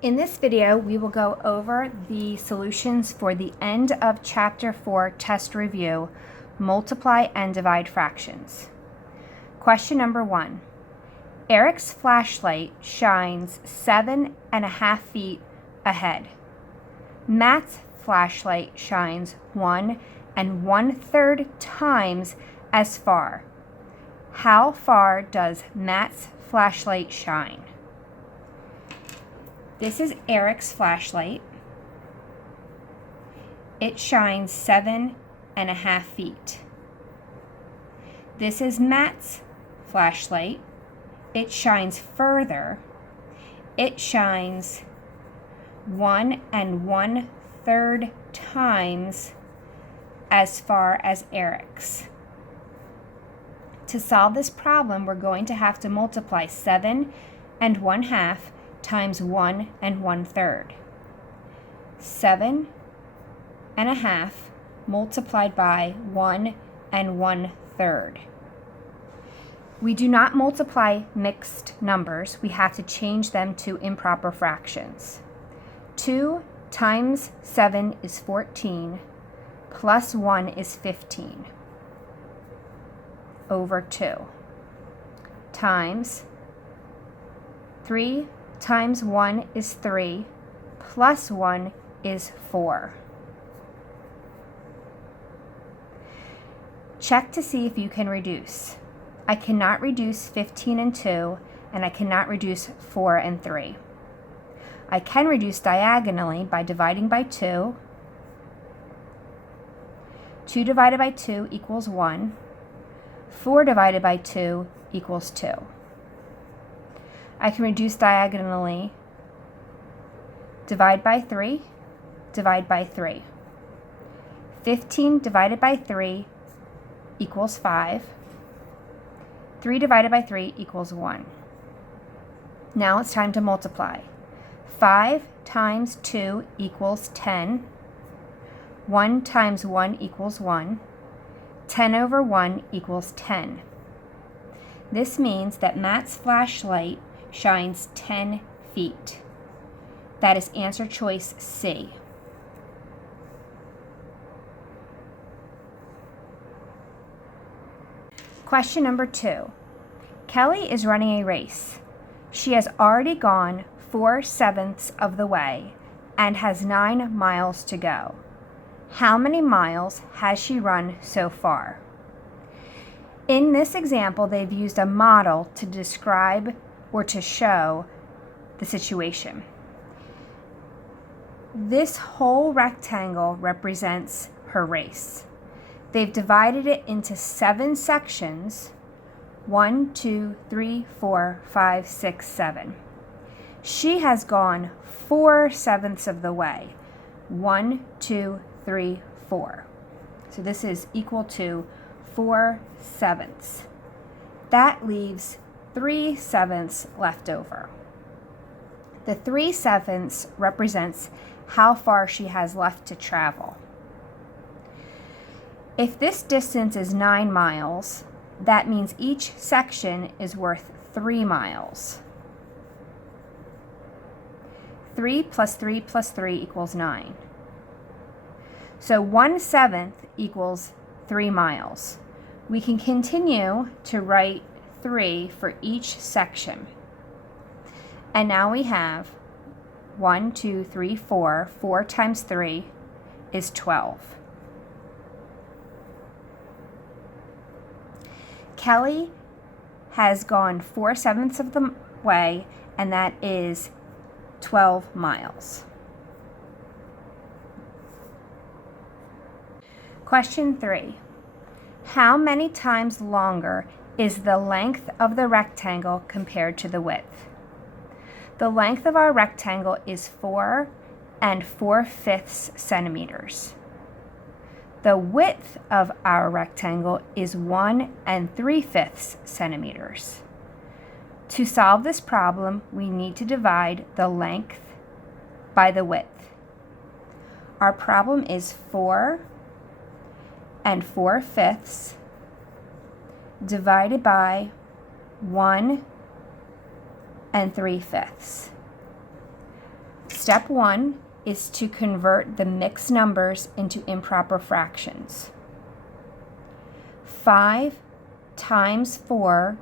In this video, we will go over the solutions for the end of Chapter 4 test review, multiply and divide fractions. Question number 1. Eric's flashlight shines 7.5 feet ahead. Matt's flashlight shines 1 1/3 times as far. How far does Matt's flashlight shine? This is Eric's flashlight. It shines 7.5 feet. This is Matt's flashlight. It shines further. It shines 1 1/3 times as far as Eric's. To solve this problem, we're going to have to multiply 7.5 times 1 1/3. 7.5 multiplied by 1 1/3. We do not multiply mixed numbers. We have to change them to improper fractions. 2 times 7 is 14, plus 1 is 15, over 2, times 3 times 1 is 3, plus 1 is 4. Check to see if you can reduce. I cannot reduce 15 and 2, and I cannot reduce 4 and 3. I can reduce diagonally by dividing by 2. 2 divided by 2 equals 1. 4 divided by 2 equals 2. I can reduce diagonally, divide by 3, divide by 3. 15 divided by 3 equals 5. 3 divided by 3 equals 1. Now it's time to multiply. 5 times 2 equals 10. 1 times 1 equals 1. 10 over 1 equals 10. This means that Matt's flashlight shines 10 feet. That is answer choice C. Question number 2. Kelly is running a race. She has already gone 4/7 of the way and has 9 miles to go. How many miles has she run so far? In this example, they've used a model to describe or to show the situation. This whole rectangle represents her race. They've divided it into 7 sections, 1, 2, 3, 4, 5, 6, 7. She has gone 4/7 of the way, 1, 2, 3, 4. So this is equal to 4/7. That leaves 3/7 left over. The 3/7 represents how far she has left to travel. If this distance is 9 miles, that means each section is worth 3 miles. 3 plus 3 plus 3 equals 9. So 1/7 equals 3 miles. We can continue to write 3 for each section. And now we have 1, 2, 3, 4. 4 times 3 is 12. Kelly has gone 4/7 of the way, and that is 12 miles. Question 3. How many times longer is the length of the rectangle compared to the width? The length of our rectangle is 4 4/5 centimeters. The width of our rectangle is 1 3/5 centimeters. To solve this problem, we need to divide the length by the width. Our problem is 4 4/5 divided by 1 3/5. Step 1 is to convert the mixed numbers into improper fractions. 5 times 4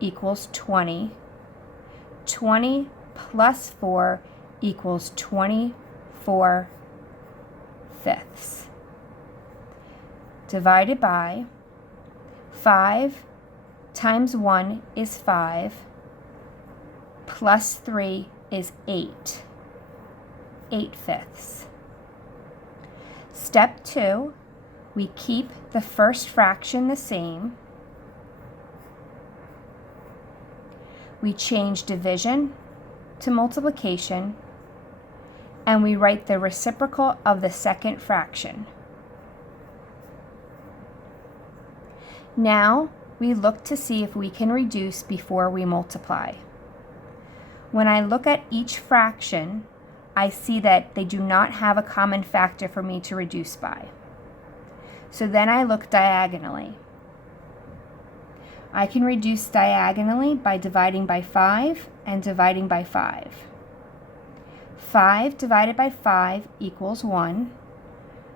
equals 20. 20 plus 4 equals 24 fifths. Divided by 5 times 1 is 5, plus 3 is 8. 8 fifths. Step 2, we keep the first fraction the same. We change division to multiplication, and we write the reciprocal of the second fraction. Now we look to see if we can reduce before we multiply. When I look at each fraction, I see that they do not have a common factor for me to reduce by. So then I look diagonally. I can reduce diagonally by dividing by 5 and dividing by 5. 5 divided by 5 equals 1.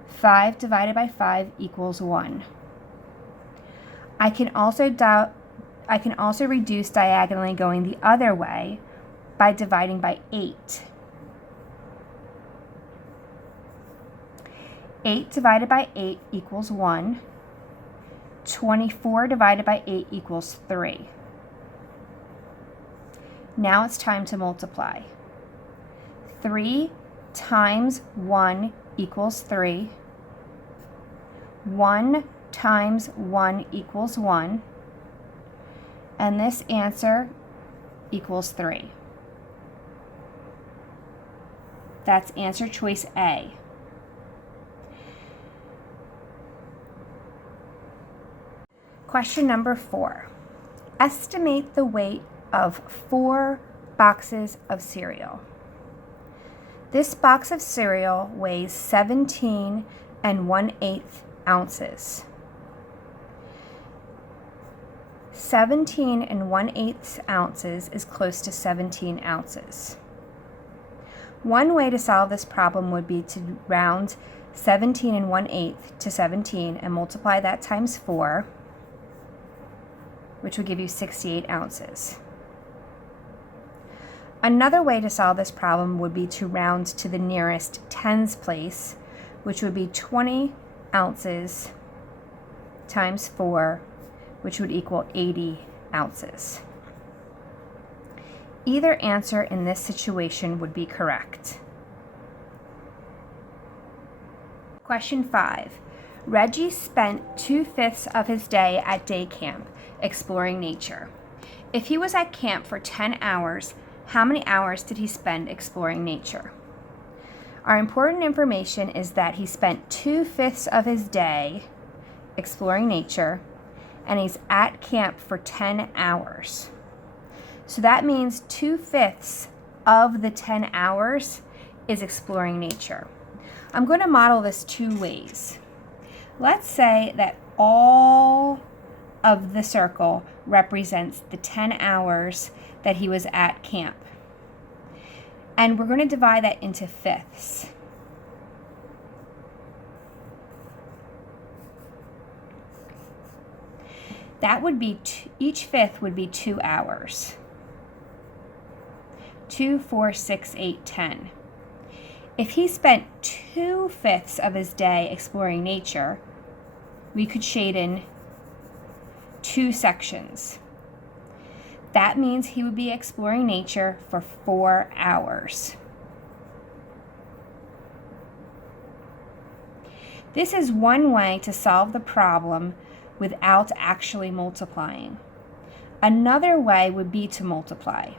5 divided by 5 equals 1. I can also reduce diagonally going the other way by dividing by 8. 8 divided by 8 equals 1. 24 divided by 8 equals 3. Now it's time to multiply. 3 times 1 equals 3. 1 times 1 equals 1. And this answer equals 3. That's answer choice A. Question number 4. Estimate the weight of 4 boxes of cereal. This box of cereal weighs 17 1/8 ounces. 17 1/8 ounces is close to 17 ounces. One way to solve this problem would be to round 17 1/8 to 17 and multiply that times 4, which would give you 68 ounces. Another way to solve this problem would be to round to the nearest tens place, which would be 20 ounces times 4, which would equal 80 ounces. Either answer in this situation would be correct. Question 5. Reggie spent 2/5 of his day at day camp exploring nature. If he was at camp for 10 hours, how many hours did he spend exploring nature? Our important information is that he spent 2/5 of his day exploring nature, and he's at camp for 10 hours. So that means 2/5 of the 10 hours is exploring nature. I'm going to model this 2 ways. Let's say that all of the circle represents the 10 hours that he was at camp. And we're going to divide that into fifths. That would be, each fifth would be 2 hours. 2, 4, 6, 8, 10. If he spent 2/5 of his day exploring nature, we could shade in 2 sections. That means he would be exploring nature for 4 hours. This is one way to solve the problem without actually multiplying. Another way would be to multiply.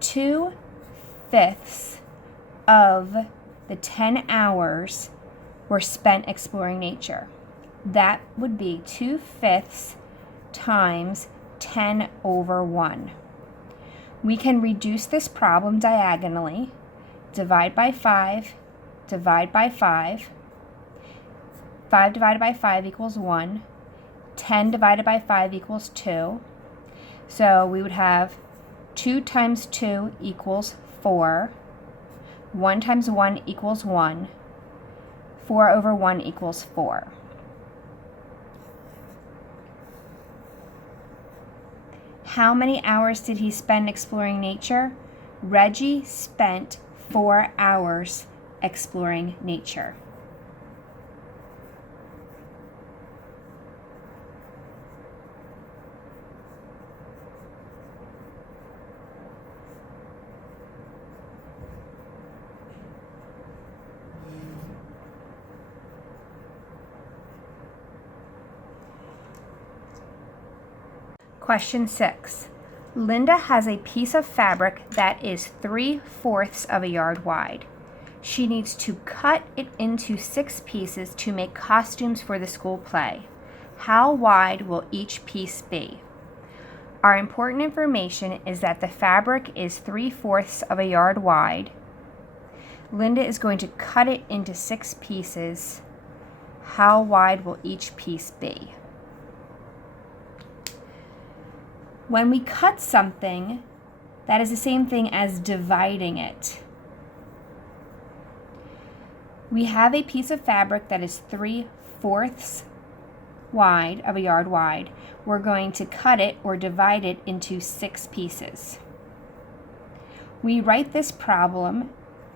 2/5 of the 10 hours were spent exploring nature. That would be 2/5 times 10 over 1. We can reduce this problem diagonally. Divide by 5, divide by 5. 5 divided by 5 equals 1. 10 divided by 5 equals 2. So we would have 2 times 2 equals 4. 1 times 1 equals 1. 4 over 1 equals 4. How many hours did he spend exploring nature? Reggie spent 4 hours exploring nature. Question 6. Linda has a piece of fabric that is 3/4 of a yard wide. She needs to cut it into 6 pieces to make costumes for the school play. How wide will each piece be? Our important information is that the fabric is 3/4 of a yard wide. Linda is going to cut it into 6 pieces. How wide will each piece be? When we cut something, that is the same thing as dividing it. We have a piece of fabric that is 3/4 wide of a yard wide. We're going to cut it or divide it into 6 pieces. We write this problem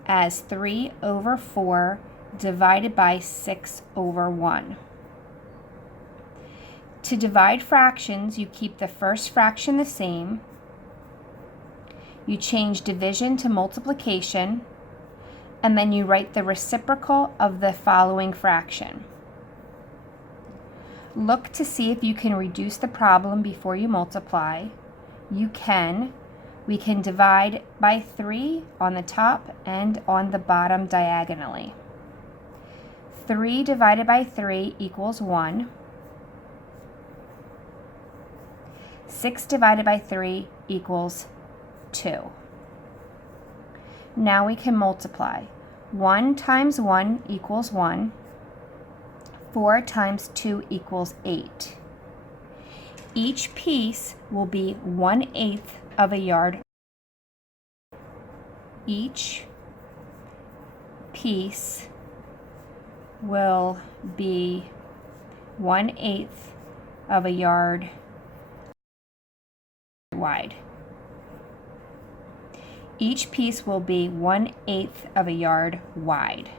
as 3 over 4 divided by 6 over 1. To divide fractions, you keep the first fraction the same. You change division to multiplication, and then you write the reciprocal of the following fraction. Look to see if you can reduce the problem before you multiply. You can. We can divide by 3 on the top and on the bottom diagonally. 3 divided by 3 equals 1. 6 divided by 3 equals 2. Now we can multiply. 1 times 1 equals 1. 4 times 2 equals 8. Each piece will be 1/8 of a yard. Each piece will be 1/8 of a yard wide. Each piece will be 1/8 of a yard wide.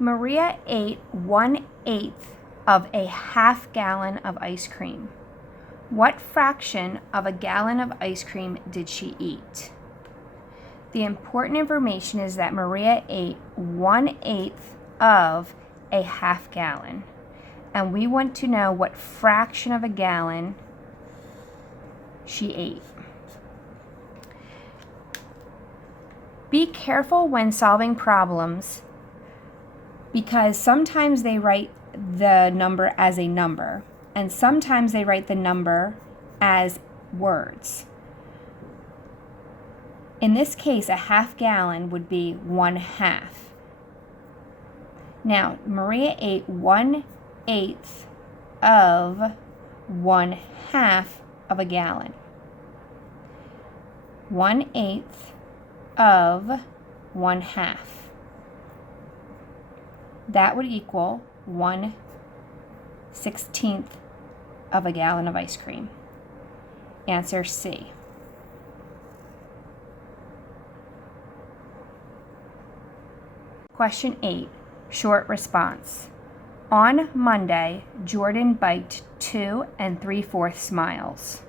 Maria ate 1/8 of a half gallon of ice cream. What fraction of a gallon of ice cream did she eat? The important information is that Maria ate 1/8 of a half gallon. And we want to know what fraction of a gallon she ate. Be careful when solving problems because sometimes they write the number as a number and sometimes they write the number as words. In this case, a half gallon would be 1/2. Now, Maria ate 1/8 of 1/2 of a gallon. 1/8 of 1/2. That would equal 1/16 of a gallon of ice cream. Answer C. Question 8, short response. On Monday, Jordan biked 2 3/4 miles.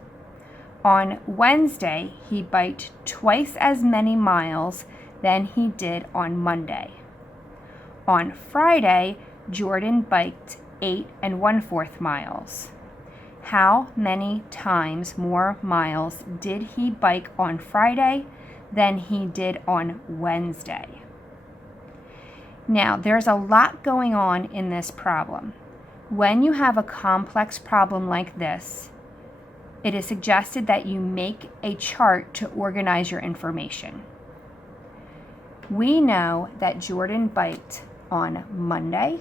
On Wednesday, he biked twice as many miles than he did on Monday. On Friday, Jordan biked 8 1/4 miles. How many times more miles did he bike on Friday than he did on Wednesday? Now, there's a lot going on in this problem. When you have a complex problem like this, it is suggested that you make a chart to organize your information. We know that Jordan biked on Monday,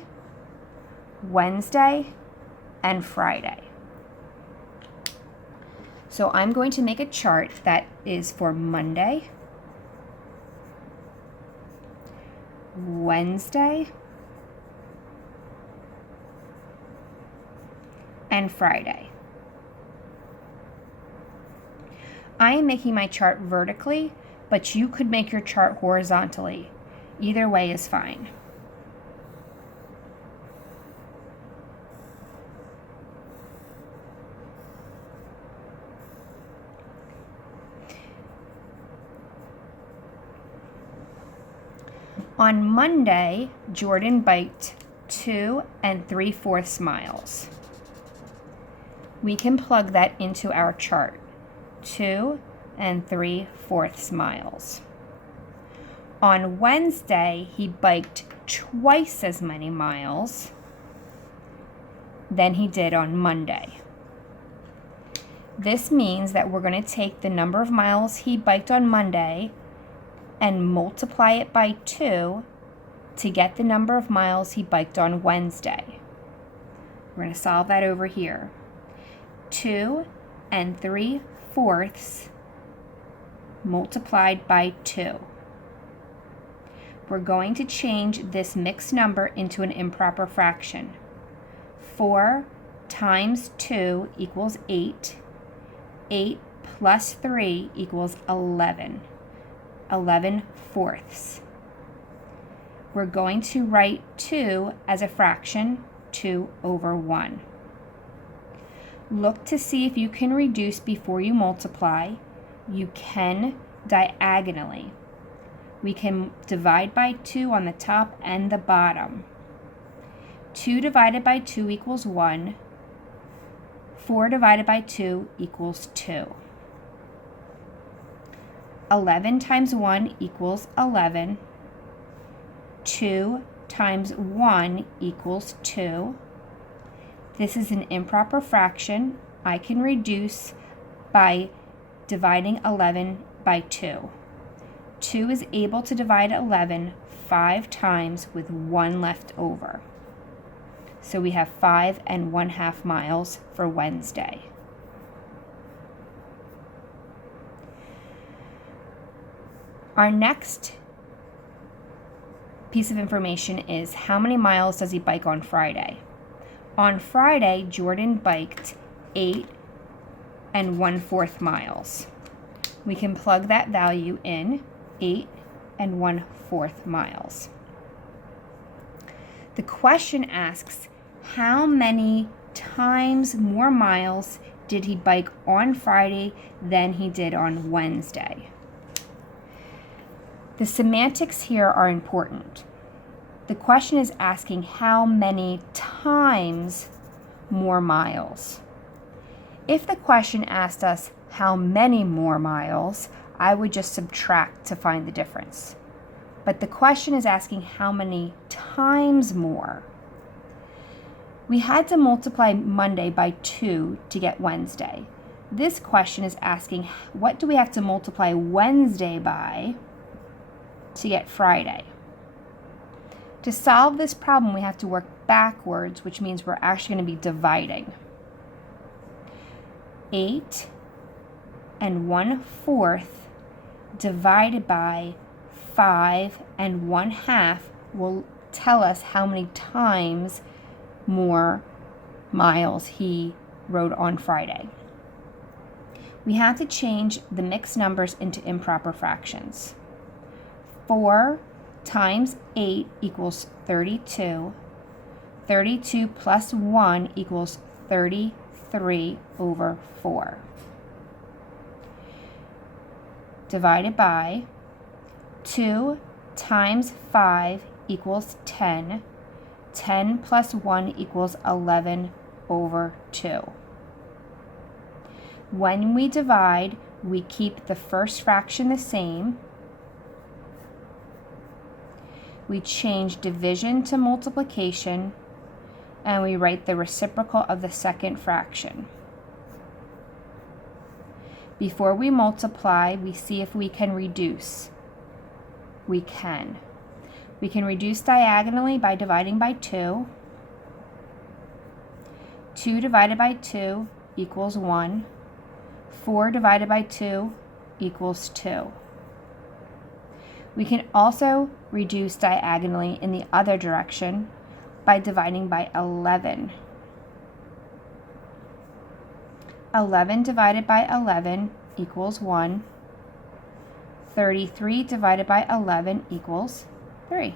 Wednesday, and Friday. So I'm going to make a chart that is for Monday, Wednesday, and Friday. I am making my chart vertically, but you could make your chart horizontally. Either way is fine. On Monday, Jordan biked 2 3/4 miles. We can plug that into our chart. 2 3/4 miles. On Wednesday, he biked twice as many miles than he did on Monday. This means that we're going to take the number of miles he biked on Monday and multiply it by 2 to get the number of miles he biked on Wednesday. We're going to solve that over here. 2 3/4 multiplied by 2. We're going to change this mixed number into an improper fraction. 4 times 2 equals 8. 8 plus 3 equals 11. 11/4. We're going to write 2 as a fraction, 2 over 1. Look to see if you can reduce before you multiply. You can diagonally. We can divide by 2 on the top and the bottom. 2 divided by 2 equals 1. 4 divided by 2 equals 2. 11 times 1 equals 11. 2 times 1 equals 2. This is an improper fraction. I can reduce by dividing 11 by 2. 2 is able to divide 11 5 times with 1 left over. So we have 5 1/2 miles for Wednesday. Our next piece of information is how many miles does he bike on Friday? On Friday, Jordan biked 8 1/4 miles. We can plug that value in, 8 1/4 miles. The question asks, how many times more miles did he bike on Friday than he did on Wednesday? The semantics here are important. The question is asking how many times more miles. If the question asked us how many more miles, I would just subtract to find the difference. But the question is asking how many times more. We had to multiply Monday by 2 to get Wednesday. This question is asking what do we have to multiply Wednesday by to get Friday. To solve this problem, we have to work backwards, which means we're actually going to be dividing. 8 1/4 divided by 5 1/2 will tell us how many times more miles he rode on Friday. We have to change the mixed numbers into improper fractions. 4 times 8 equals 32. 32 plus 1 equals 33 over 4. Divided by 2 times 5 equals 10. 10 plus 1 equals 11 over 2. When we divide, we keep the first fraction the same. We change division to multiplication, and we write the reciprocal of the second fraction. Before we multiply, we see if we can reduce. We can. We can reduce diagonally by dividing by 2. 2 divided by 2 equals 1. 4 divided by 2 equals 2. We can also reduce diagonally in the other direction by dividing by 11. 11 divided by 11 equals 1. 33 divided by 11 equals 3.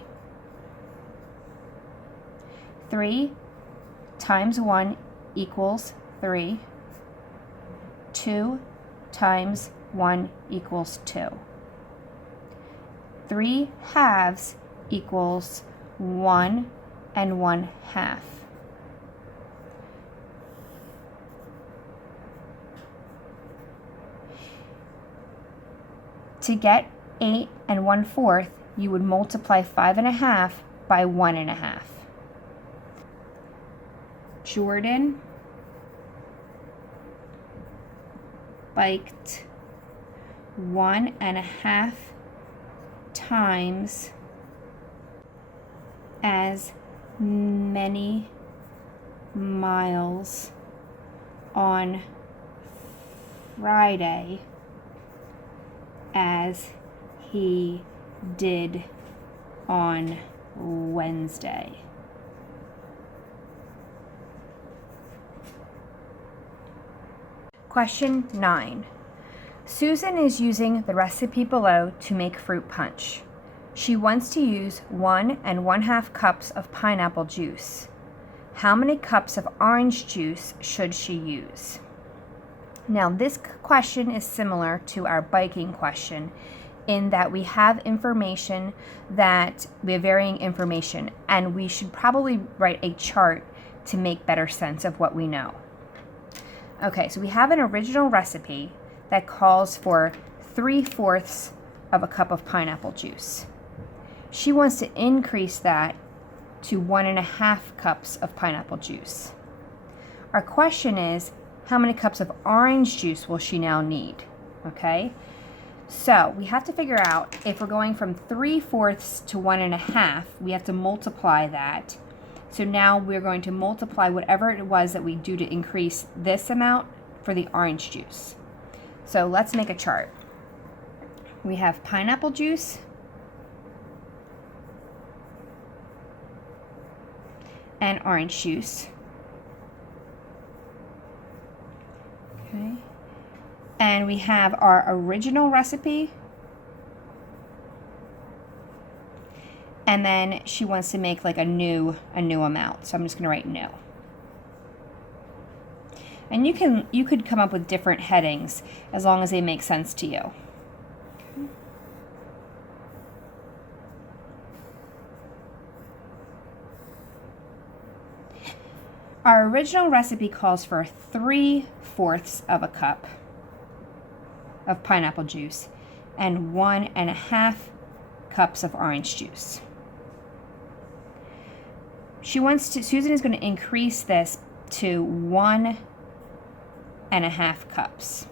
3 times 1 equals 3. 2 times 1 equals 2. 3 halves equals 1 and 1/2. To get 8 and 1/4, you would multiply 5 1/2 by 1 1/2. Jordan biked 1 1/2 times as many miles on Friday as he did on Wednesday. Question 9. Susan is using the recipe below to make fruit punch. She wants to use 1 1/2 cups of pineapple juice. How many cups of orange juice should she use? Now, this question is similar to our biking question in that we have information that we have varying information, and we should probably write a chart to make better sense of what we know. Okay, so we have an original recipe that calls for 3/4 of a cup of pineapple juice. She wants to increase that to 1 1/2 cups of pineapple juice. Our question is, how many cups of orange juice will she now need? Okay, so we have to figure out if we're going from 3/4 to 1 1/2, we have to multiply that. So now we're going to multiply whatever it was that we do to increase this amount for the orange juice. So let's make a chart. We have pineapple juice, and orange juice. Okay. And we have our original recipe. And then she wants to make like a new amount. So I'm just going to write new. And you could come up with different headings as long as they make sense to you. Our original recipe calls for 3/4 of a cup of pineapple juice and 1 1/2 cups of orange juice. Susan is going to increase this to 1 1/2 cups.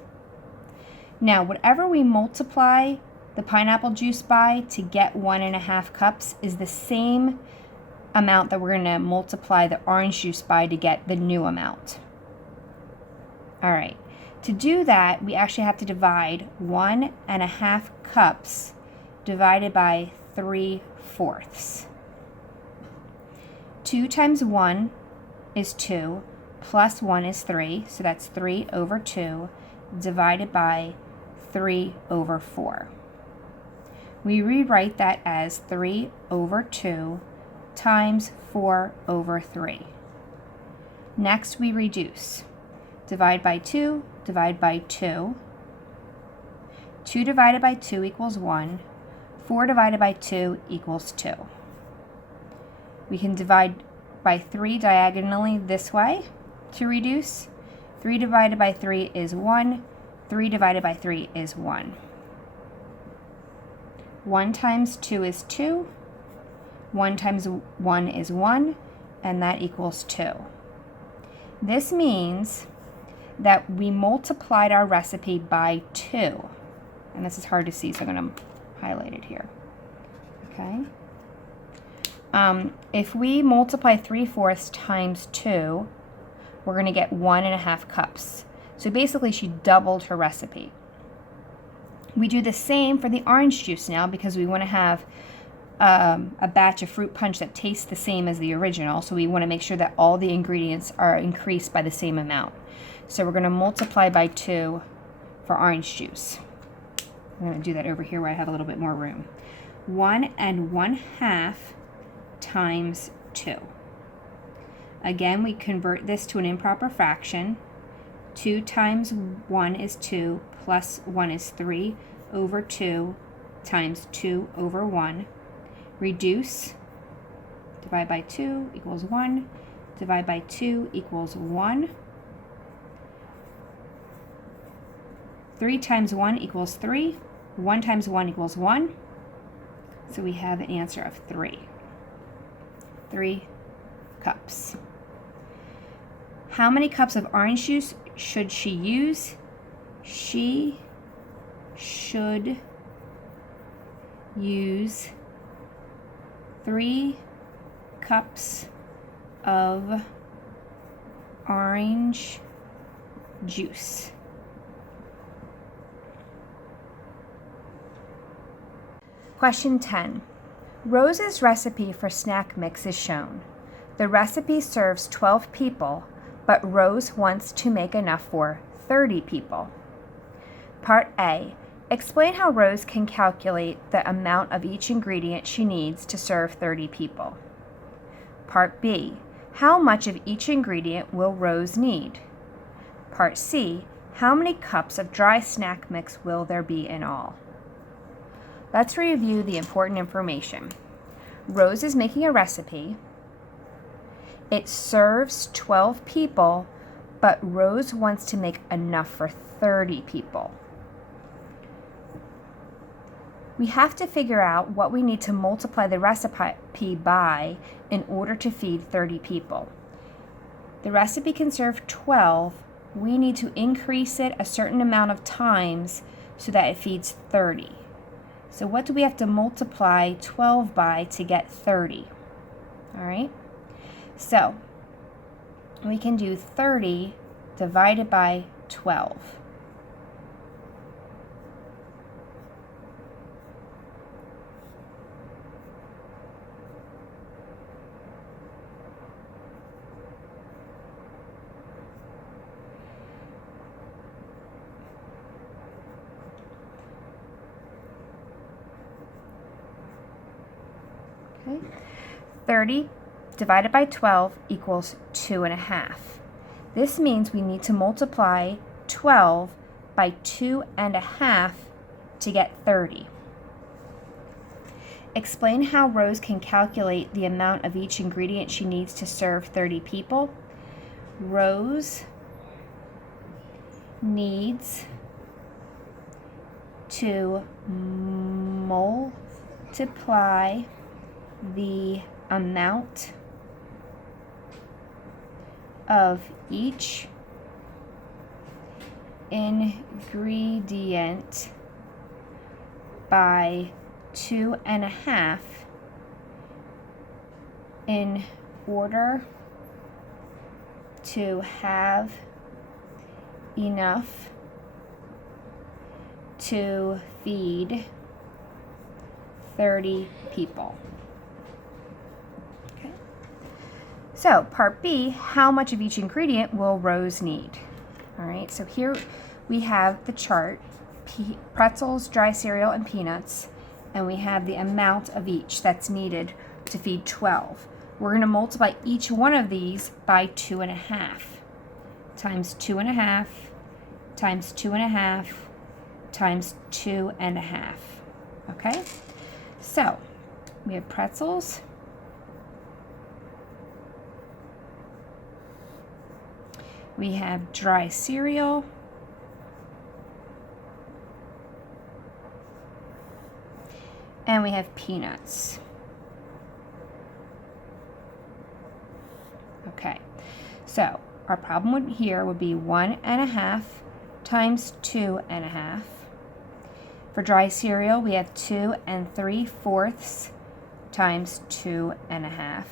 Now, whatever we multiply the pineapple juice by to get 1 1/2 cups is the same amount that we're going to multiply the orange juice by to get the new amount. All right, to do that, we actually have to divide 1 1/2 cups divided by 3/4. 2 times 1 is 2, plus 1 is 3, so that's 3/2 divided by 3/4. We rewrite that as 3/2 times 4/3. Next, we reduce. Divide by 2, divide by 2. 2 divided by 2 equals 1. 4 divided by 2 equals 2. We can divide by 3 diagonally this way to reduce. 3 divided by 3 is 1. 3 divided by 3 is 1. 1 times 2 is 2. 1 times 1 is 1, and that equals 2. This means that we multiplied our recipe by 2. And this is hard to see, so I'm going to highlight it here. Okay. If we multiply 3/4 times 2, we're going to get 1 1/2 cups. So basically she doubled her recipe. We do the same for the orange juice now because we want to have a batch of fruit punch that tastes the same as the original. So we want to make sure that all the ingredients are increased by the same amount. So we're going to multiply by 2 for orange juice. I'm going to do that over here where I have a little bit more room. 1 1/2 times 2. Again, we convert this to an improper fraction. 2 times 1 is 2, plus 1 is 3 over 2 times 2 over 1. Reduce, divide by 2 equals 1, divide by 2 equals 1. 3 times 1 equals 3, 1 times 1 equals 1. So we have an answer of 3. 3 cups. How many cups of orange juice should she use? She should use 3 cups of orange juice. Question 10. Rose's recipe for snack mix is shown. The recipe serves 12 people, but Rose wants to make enough for 30 people. Part A. Explain how Rose can calculate the amount of each ingredient she needs to serve 30 people. Part B. How much of each ingredient will Rose need? Part C. How many cups of dry snack mix will there be in all? Let's review the important information. Rose is making a recipe. It serves 12 people, but Rose wants to make enough for 30 people. We have to figure out what we need to multiply the recipe by in order to feed 30 people. The recipe can serve 12. We need to increase it a certain amount of times so that it feeds 30. So what do we have to multiply 12 by to get 30? All right? So we can do 30 divided by 12. Okay. 30 divided by 12 equals 2.5. This means we need to multiply 12 by 2.5 to get 30. Explain how Rose can calculate the amount of each ingredient she needs to serve 30 people. Rose needs to multiply the amount of each ingredient by 2.5 in order to have enough to feed 30 people. Okay. So part B, how much of each ingredient will Rose need? All right, so here we have the chart, pretzels, dry cereal, and peanuts, and we have the amount of each that's needed to feed 12. We're going to multiply each one of these by 2.5 times 2.5 times 2.5 times 2.5. Okay, so we have pretzels, we have dry cereal, and we have peanuts. Okay, so our problem here would be 1.5 times 2.5. For dry cereal, we have 2 3/4 times 2.5.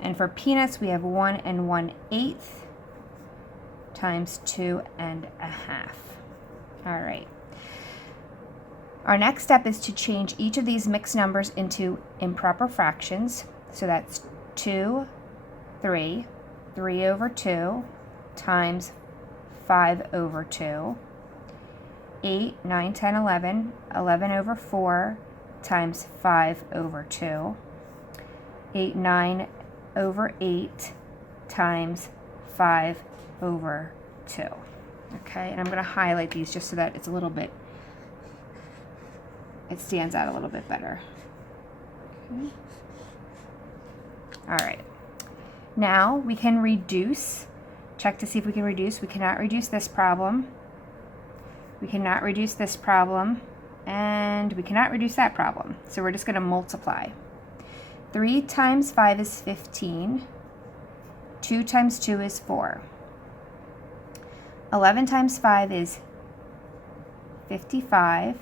And for peanuts, we have 1 1/8 times 2 1/2. All right. Our next step is to change each of these mixed numbers into improper fractions. So that's 2, 3, 3 over 2 times 5 over 2, 8, 9, 10, 11, 11 over 4 times 5 over 2, 8, 9 over 8 times 5 over 2. Okay, and I'm going to highlight these just so that it's a little bit, it stands out a little bit better. Okay. All right. Now we can reduce. Check to see if we can reduce. We cannot reduce this problem. We cannot reduce this problem. And we cannot reduce that problem. So we're just going to multiply. 3 times 5 is 15. 2 times 2 is 4. 11 times 5 is 55.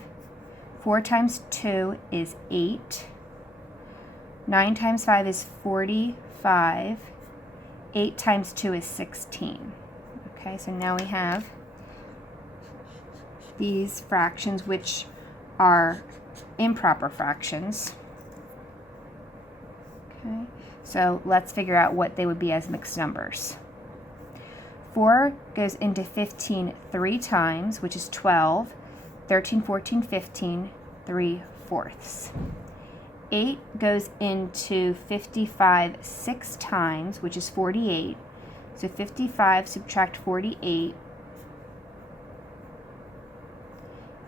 4 times 2 is 8. 9 times 5 is 45. 8 times 2 is 16. Okay, so now we have these fractions which are improper fractions. Okay, so let's figure out what they would be as mixed numbers. 4 goes into 15 3 times, which is 12. 13, 14, 15, 3/4. 8 goes into 55 6 times, which is 48. So 55 subtract 48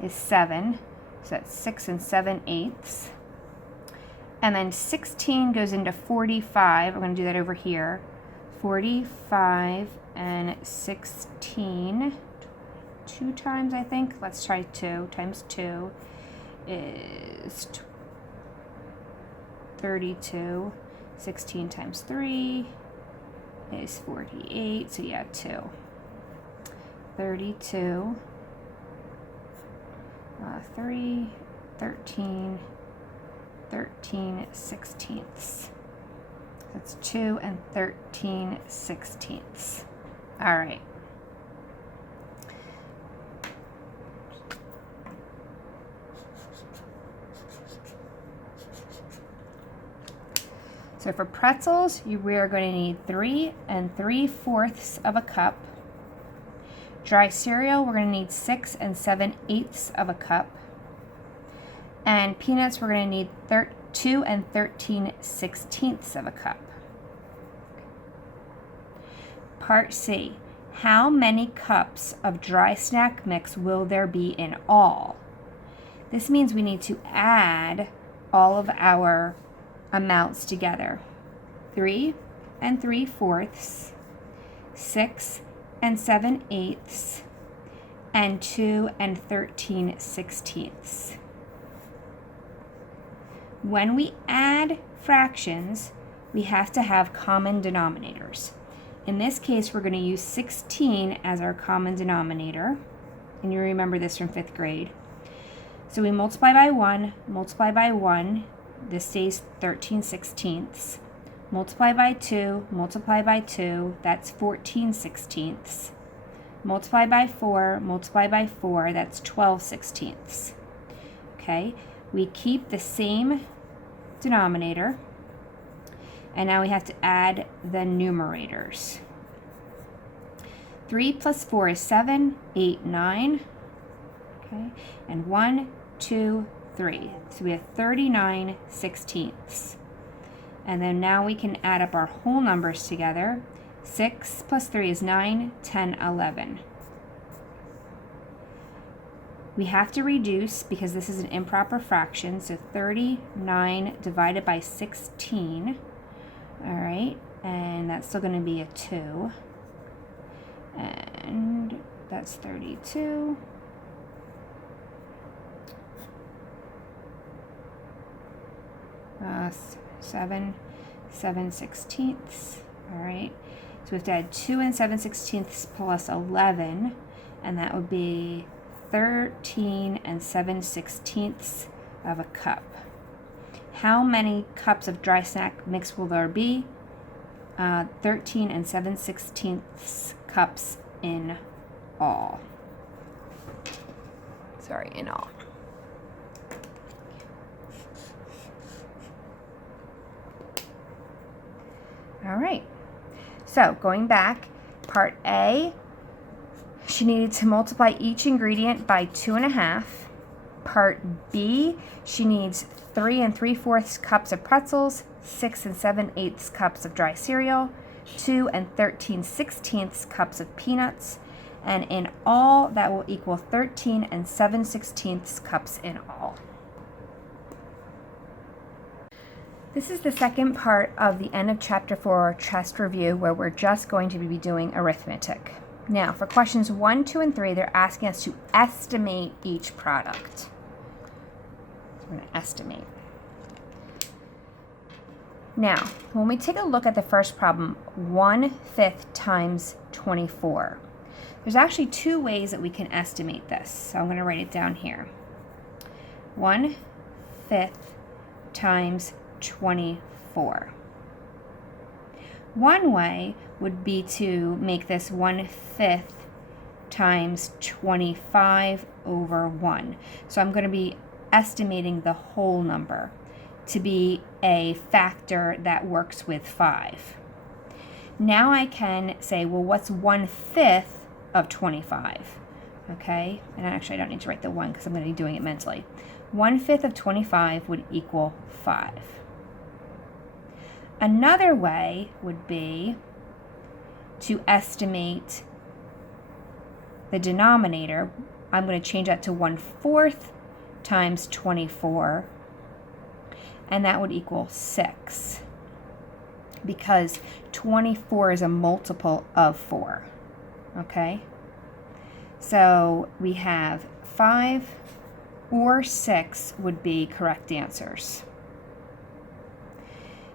is 7. So that's 6 7/8. And then 16 goes into 45. We're going to do that over here. 45 and 16. 2 times, I think. Let's try 2 times 2 is 32. 16 times 3 is 48. So yeah, 2. 32. 3, 13, 13/16. That's 2 13/16. All right. So for pretzels, we are going to need 3 3/4 of a cup. Dry cereal, we're going to need 6 7/8 of a cup. And peanuts, we're going to need 2 13/16 of a cup. Part C. How many cups of dry snack mix will there be in all? This means we need to add all of our amounts together. 3 3/4, 6 7/8, and 2 13/16. When we add fractions, we have to have common denominators. In this case, we're going to use 16 as our common denominator, and you remember this from 5th grade. So we multiply by 1, multiply by 1, this stays 13/16. Multiply by 2, that's 14/16. Multiply by 4, that's 12/16. Okay, we keep the same denominator, and now we have to add the numerators. 3 plus 4 is 7, 8, 9. Okay, and 1, 2, 3. So we have 39/16. And then now we can add up our whole numbers together. 6 plus 3 is 9, 10, 11. We have to reduce because this is an improper fraction, so 39 divided by 16. All right, and that's still going to be a 2. And that's 32. Uh, 7 7/16. All right, so we have to add 2 7/16 plus 11, and that would be 13 7/16 of a cup. How many cups of dry snack mix will there be? 13 7/16 cups in all. Sorry, in all. All right, so going back, part A, she needed to multiply each ingredient by 2.5. Part B, she needs 3 3/4 cups of pretzels, 6 7/8 cups of dry cereal, 2 13/16 cups of peanuts, and in all that will equal 13 7/16 cups in all. This is the second part of the end of chapter 4 test review, where we're just going to be doing arithmetic. Now, for questions 1, 2, and 3, they're asking us to estimate each product. So we're going to estimate. Now, when we take a look at the first problem, 1/5 times 24, there's actually two ways that we can estimate this. So I'm going to write it down here. 1/5 times 24. One way would be to make this 1/5 times 25 over 1. So I'm going to be estimating the whole number to be a factor that works with 5. Now I can say, well, what's 1/5 of 25? Okay, and actually I don't need to write the 1 because I'm going to be doing it mentally. 1/5 of 25 would equal 5. Another way would be to estimate the denominator. I'm going to change that to 1/4 times 24, and that would equal 6, because 24 is a multiple of 4. Okay? So we have 5 or 6 would be correct answers.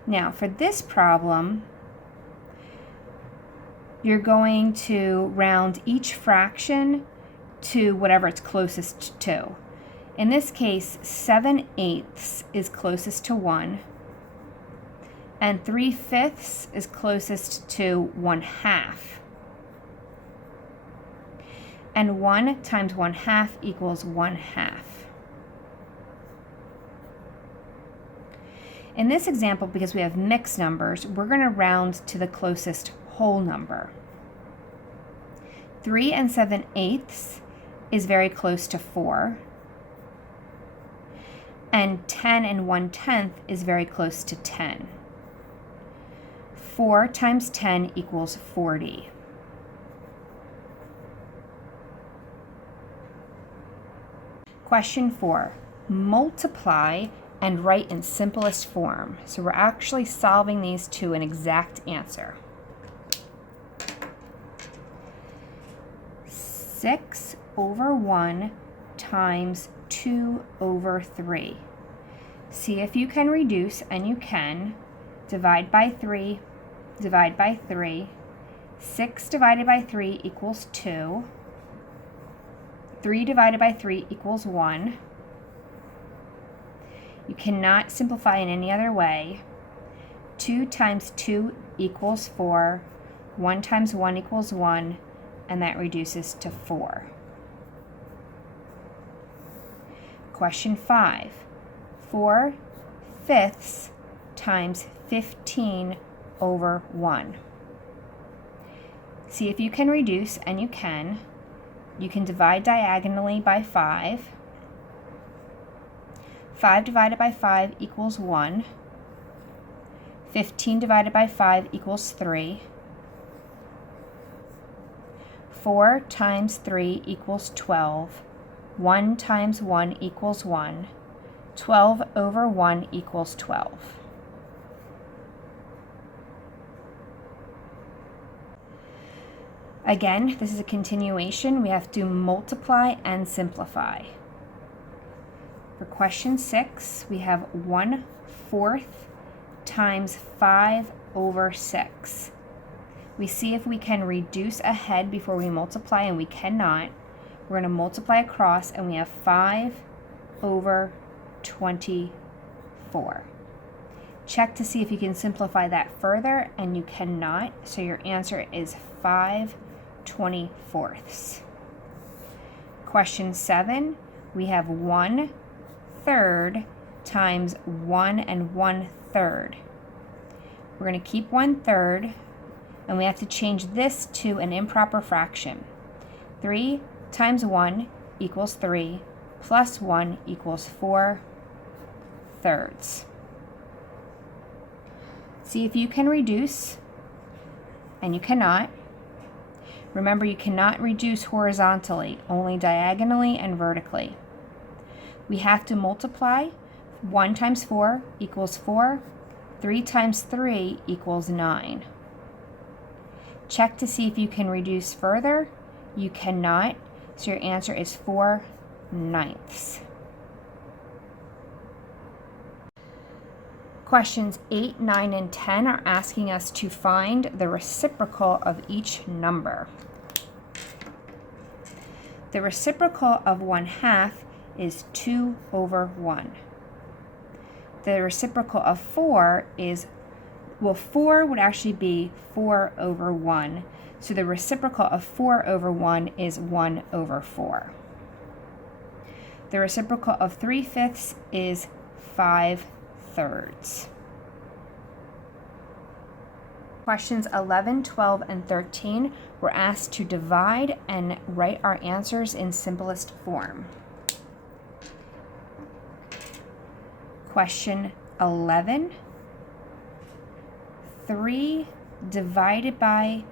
Now, for this problem, you're going to round each fraction to whatever it's closest to. In this case, 7/8 is closest to 1, and 3/5 is closest to 1/2. And 1 times 1/2 equals 1/2. In this example, because we have mixed numbers, we're going to round to the closest whole number. 3 7/8 is very close to 4. And 10 1/10 is very close to 10. 4 times 10 equals 40. Question 4. Multiply and write in simplest form. So we're actually solving these to an exact answer. 6 over 1 times 2 over 3. See if you can reduce, and you can. Divide by 3, divide by 3. 6 divided by 3 equals 2. 3 divided by 3 equals 1. You cannot simplify in any other way. 2 times 2 equals 4. 1 times 1 equals 1, and that reduces to 4. Question 5. 4/5 times 15 over 1. See if you can reduce, and you can. You can divide diagonally by 5. 5 divided by 5 equals 1. 15 divided by 5 equals 3. 4 times 3 equals 12. 1 times 1 equals 1. 12 over 1 equals 12. Again, this is a continuation. We have to multiply and simplify. For question 6, we have 1/4 times 5 over 6. We see if we can reduce ahead before we multiply, and we cannot. We're going to multiply across, and we have 5 over 24. Check to see if you can simplify that further, and you cannot. So your answer is 5 1/24. Question 7, we have 1/3 times 1 1/3. We're going to keep 1/3, and we have to change this to an improper fraction. 3 times 1 equals 3, plus 1 equals 4/3. See if you can reduce, and you cannot. Remember, you cannot reduce horizontally, only diagonally and vertically. We have to multiply. 1 times 4 equals 4. 3 times 3 equals 9. Check to see if you can reduce further. You cannot, so your answer is 4/9. Questions 8, 9, and 10 are asking us to find the reciprocal of each number. The reciprocal of 1/2 is 2/1. The reciprocal of 4 is, 4 would actually be 4/1. So the reciprocal of 4/1 is 1/4. The reciprocal of 3/5 is 5/3. Questions 11, 12, and 13 were asked to divide and write our answers in simplest form. Question 11, 3 divided by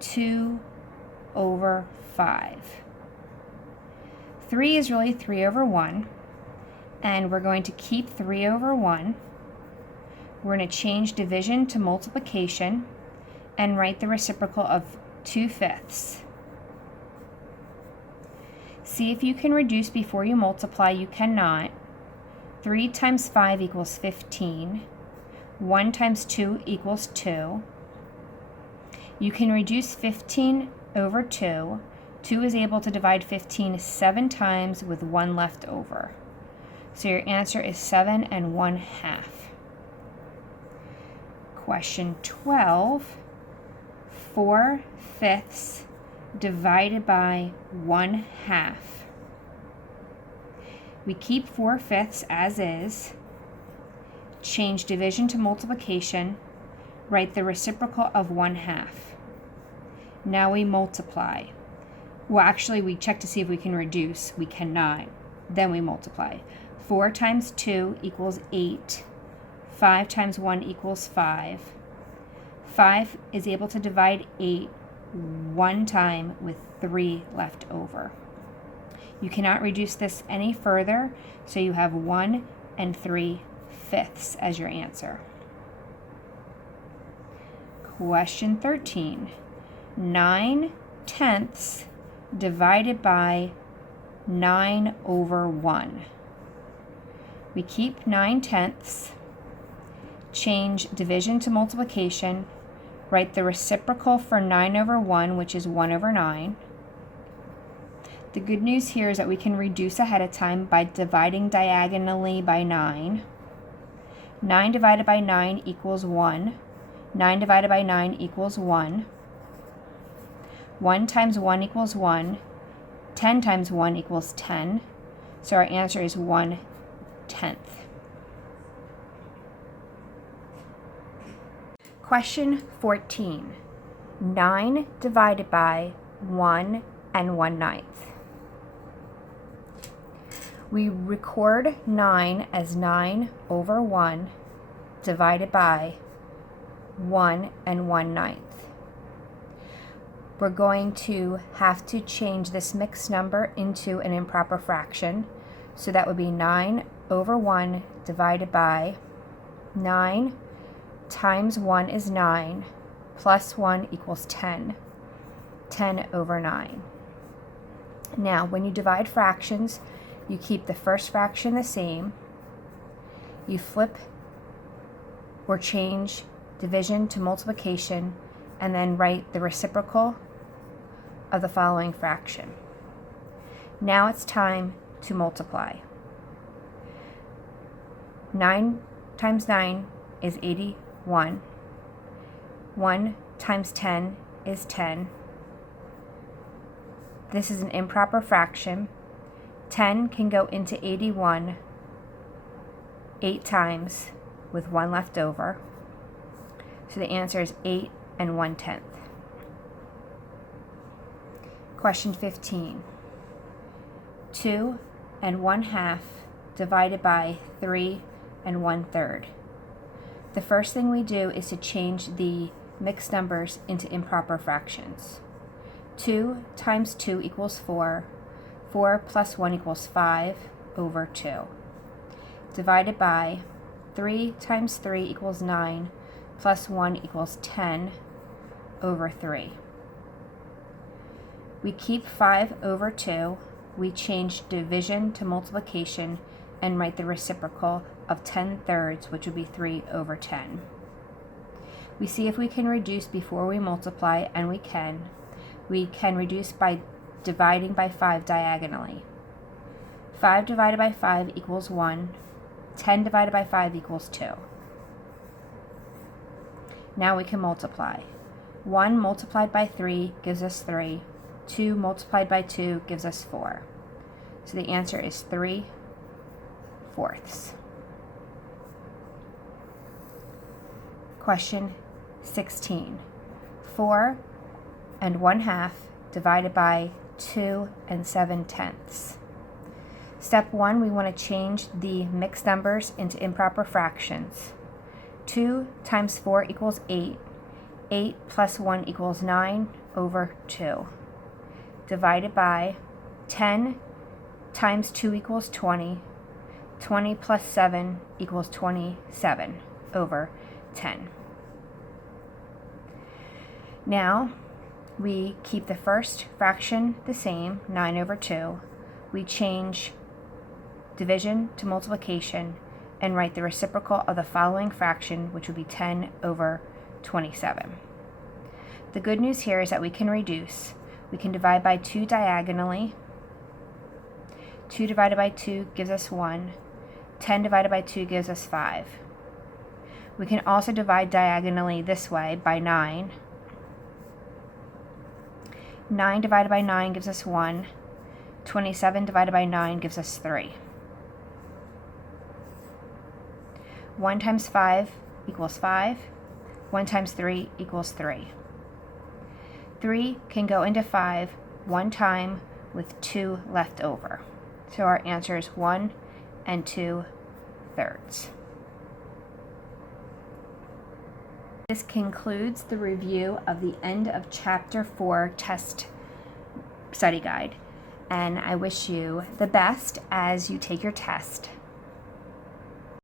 2/5. 3 is really 3/1, and we're going to keep 3/1. We're going to change division to multiplication and write the reciprocal of 2/5. See if you can reduce before you multiply. You cannot. 3 times 5 equals 15. 1 times 2 equals 2. You can reduce 15/2. 2 is able to divide 15 7 times with 1 left over. So your answer is 7 1/2. Question 12, 4/5 divided by 1/2. We keep 4/5 as is, change division to multiplication, write the reciprocal of 1/2. Now we multiply. Well, actually, we check to see if we can reduce. We cannot. Then we multiply. 4 times 2 equals 8. 5 times 1 equals 5. 5 is able to divide 8 1 time with 3 left over. You cannot reduce this any further, so you have 1 3/5 as your answer. Question 13. 9/10 divided by 9/1. We keep 9/10, change division to multiplication, write the reciprocal for 9/1, which is 1/9. The good news here is that we can reduce ahead of time by dividing diagonally by 9. 9 divided by 9 equals 1. 9 divided by 9 equals 1. 1 times 1 equals 1. 10 times 1 equals 10. So our answer is 1/10. Question 14. 9 divided by 1 1/9. We record 9 as 9/1 divided by 1 1/9. We're going to have to change this mixed number into an improper fraction. So that would be 9/1 divided by 9 times 1 is 9, plus 1 equals 10. 10/9. Now, when you divide fractions, you keep the first fraction the same. You flip or change division to multiplication, and then write the reciprocal of the following fraction. Now it's time to multiply. 9 times 9 is 81. 1 times 10 is 10. This is an improper fraction. 10 can go into 81 8 times with 1 left over. So the answer is 8 1/10. Question 15. 2 1/2 divided by 3 1/3. The first thing we do is to change the mixed numbers into improper fractions. 2 times 2 equals 4. 4 plus 1 equals 5 over 2. Divided by 3 times 3 equals 9 plus 1 equals 10 over 3. We keep 5 over 2. We change division to multiplication and write the reciprocal of 10/3, which would be 3 over 10. We see if we can reduce before we multiply, and we can. We can reduce by dividing by 5 diagonally. 5 divided by 5 equals 1. 10 divided by 5 equals 2. Now we can multiply. 1 multiplied by 3 gives us 3. 2 multiplied by 2 gives us 4. So the answer is 3/4. Question 16. 4 1/2 divided by 2 7/10. Step 1, we want to change the mixed numbers into improper fractions. 2 times 4 equals 8. 8 plus 1 equals 9 over 2. Divided by 10 times 2 equals 20. 20 plus 7 equals 27 over 10. Now, we keep the first fraction the same, 9 over 2. We change division to multiplication and write the reciprocal of the following fraction, which would be 10 over 27. The good news here is that we can reduce. We can divide by 2 diagonally. 2 divided by 2 gives us 1. 10 divided by 2 gives us 5. We can also divide diagonally this way by 9. 9 divided by 9 gives us 1. 27 divided by 9 gives us 3. 1 times 5 equals 5. 1 times 3 equals 3. 3 can go into 5 one time with 2 left over. So our answer is 1 2/3. This concludes the review of the end of Chapter 4 test study guide, and I wish you the best as you take your test.